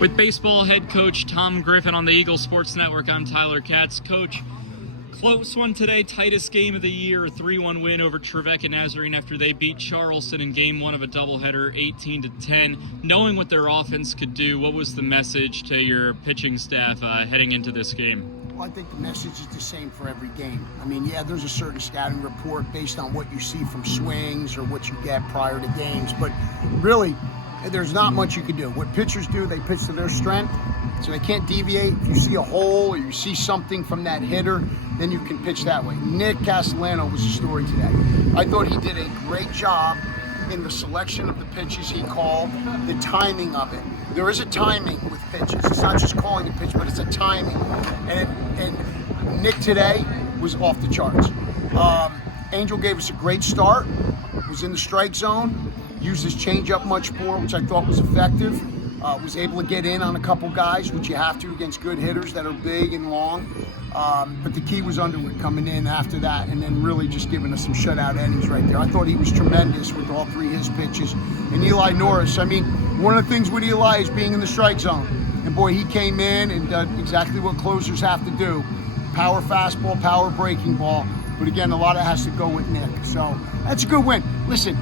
With baseball head coach Tom Griffin on the Eagle Sports Network, I'm Tyler Katz. Coach, close one today, tightest game of the year, a 3-1 win over Trevecca Nazarene after they beat Charleston in game one of a doubleheader, 18-10. Knowing what their offense could do, what was the message to your pitching staff heading into this game? Well, I think the message is the same for every game. I mean, yeah, there's a certain scouting report based on what you see from swings or what you get prior to games, but really, there's not much you can do. What pitchers do, they pitch to their strength, so they can't deviate. If you see a hole or you see something from that hitter, then you can pitch that way. Nick Castellano was the story today. I thought he did a great job in the selection of the pitches he called, the timing of it. There is a timing with pitches. It's not just calling a pitch, but it's a timing. And Nick today was off the charts. Angel gave us a great start, was in the strike zone, used his changeup much more, which I thought was effective. Was able to get in on a couple guys, which you have to against good hitters that are big and long. But the key was Underwood coming in after that and then really just giving us some shutout innings right there. I thought he was tremendous with all three of his pitches. And Eli Norris, I mean, one of the things with Eli is being in the strike zone. And boy, he came in and did exactly what closers have to do. Power fastball, power breaking ball. But again, a lot of it has to go with Nick. So that's a good win. Listen,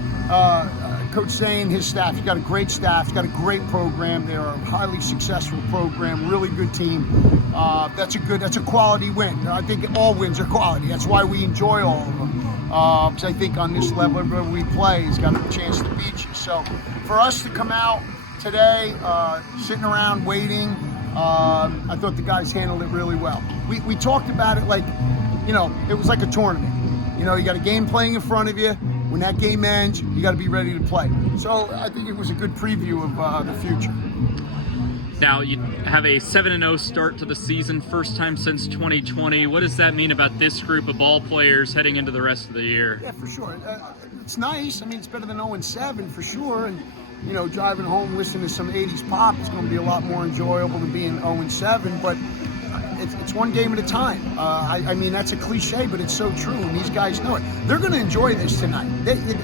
Coach Zane, his staff, he's got a great staff, he's got a great program. They're a highly successful program, really good team. That's a quality win. I think all wins are quality. That's why we enjoy all of them. Because I think on this level, everybody we play has got a chance to beat you. So for us to come out today, sitting around waiting, I thought the guys handled it really well. We talked about it like, you know, it was like a tournament. You know, you got a game playing in front of you. When that game ends, you got to be ready to play. So I think it was a good preview of the future. Now, you have a 7-0 start to the season, first time since 2020. What does that mean about this group of ball players heading into the rest of the year? Yeah, for sure. It's nice. I mean, it's better than 0-7 for sure. And, you know, driving home, listening to some 80s pop, it's going to be a lot more enjoyable than being 0-7. But it's one game at a time. I mean, that's a cliche, but it's so true, and these guys know it. They're going to enjoy this tonight.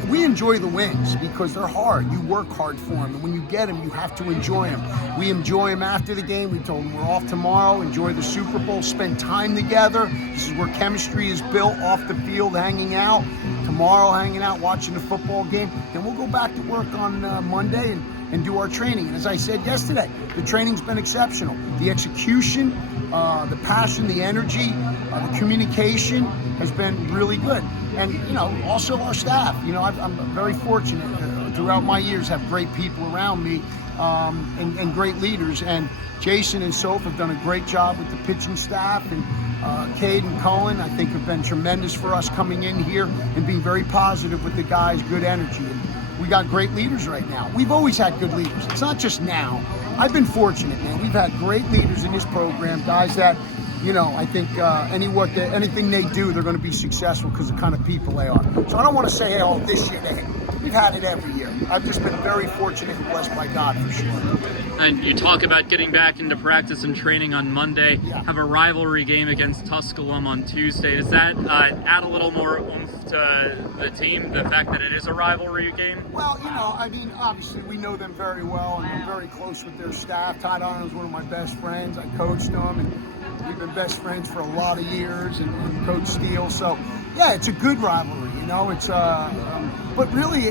We enjoy the wins because they're hard. You work hard for them, and when you get them, you have to enjoy them. We enjoy them after the game. We told them we're off tomorrow, enjoy the Super Bowl, spend time together. This is where chemistry is built, off the field, hanging out. Tomorrow, hanging out, watching the football game. Then we'll go back to work on Monday and do our training. And as I said yesterday, the training's been exceptional. The execution, the passion, the energy, the communication has been really good. And, you know, also our staff. You know, I'm very fortunate throughout my years have great people around me and great leaders. And Jason and Soph have done a great job with the pitching staff. And Cade and Cohen, I think, have been tremendous for us coming in here and being very positive with the guys, good energy. And we got great leaders right now. We've always had good leaders. It's not just now. I've been fortunate, man. We've had great leaders in this program, guys that, you know, I think anything they do, they're going to be successful because of the kind of people they are. So I don't want to say, hey, oh, this year, we've had it every year. I've just been very fortunate and blessed by God, for sure. And you talk about getting back into practice and training on Monday, have a rivalry game against Tusculum on Tuesday. Does that add a little more oomph to the team, the fact that it is a rivalry game? Well, you know, I mean, obviously we know them very well, and I'm very close with their staff. Todd Arnold's one of my best friends. I coached them, and we've been best friends for a lot of years, and Coach Steele. So, yeah, it's a good rivalry, you know. It's but really,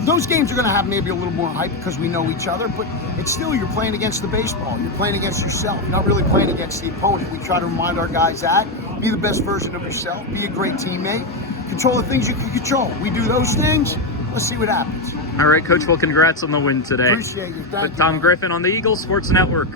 those games are going to have maybe a little more hype because we know each other, but it's still, you're playing against the baseball. You're playing against yourself. You're not really playing against the opponent. We try to remind our guys that. Be the best version of yourself. Be a great teammate. Control the things you can control. We do those things. Let's see what happens. All right, Coach. Well, congrats on the win today. Appreciate you. Thank you. Tom Griffin on the Eagle Sports Network.